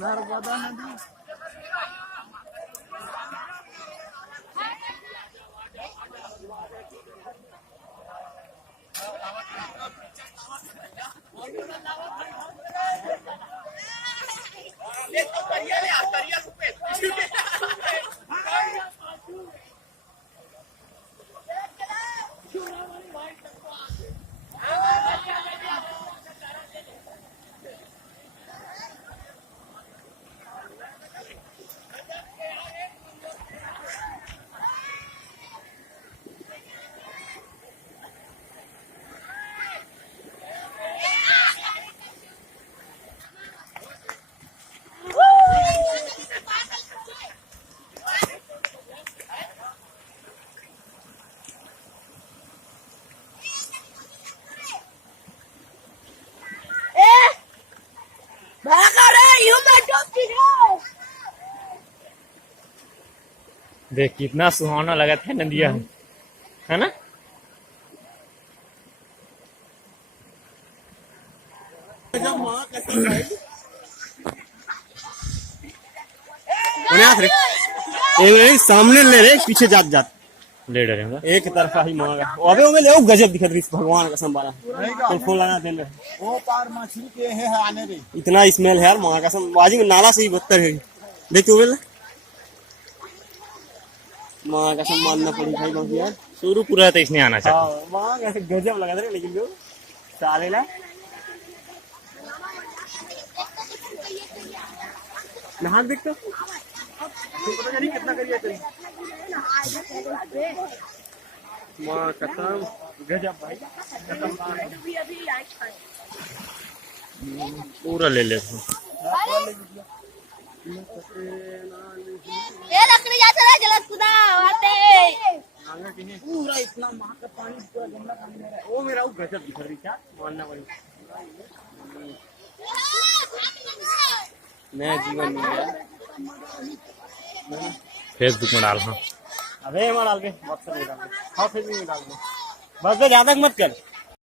नर्मदा नदी देख कितना सुहावना लगा था नदिया, है ना। सामने ले रहे पीछे जात जात ले डरेगा एक तरफा ही मांगा। अबे वो ले गजब दिखत रही भगवान का संभाला तो फूल लगा दे रहे वो पार मछली के है आने रे इतना स्मेल है यार मां कसम बाजी में नाला से ही बदतर है। देखियो बोले मां कसम मानना पड़ी भाई बहुत यार शुरू पूरा तो इसने आना चाहिए। हां मां कैसे गजब लगा रहे लेकिन जो साले ला नहा देख तो पता नहीं कितना करिए तेरी मां कसम गजब भाई पूरा ले ले ये लकड़ी जाते रहे जलत खुदा आते पूरा इतना मां का पानी पूरा गंदा पानी मेरा वो मेरा वो गजब दिख रही क्या मानना पड़ी मैं जीवन में यार फेसबुक में डाल। हाँ अबे डाल के व्हाट्सएप में डाल दे। हाँ फेसबुक में डाल दे बस ज्यादा मत कर।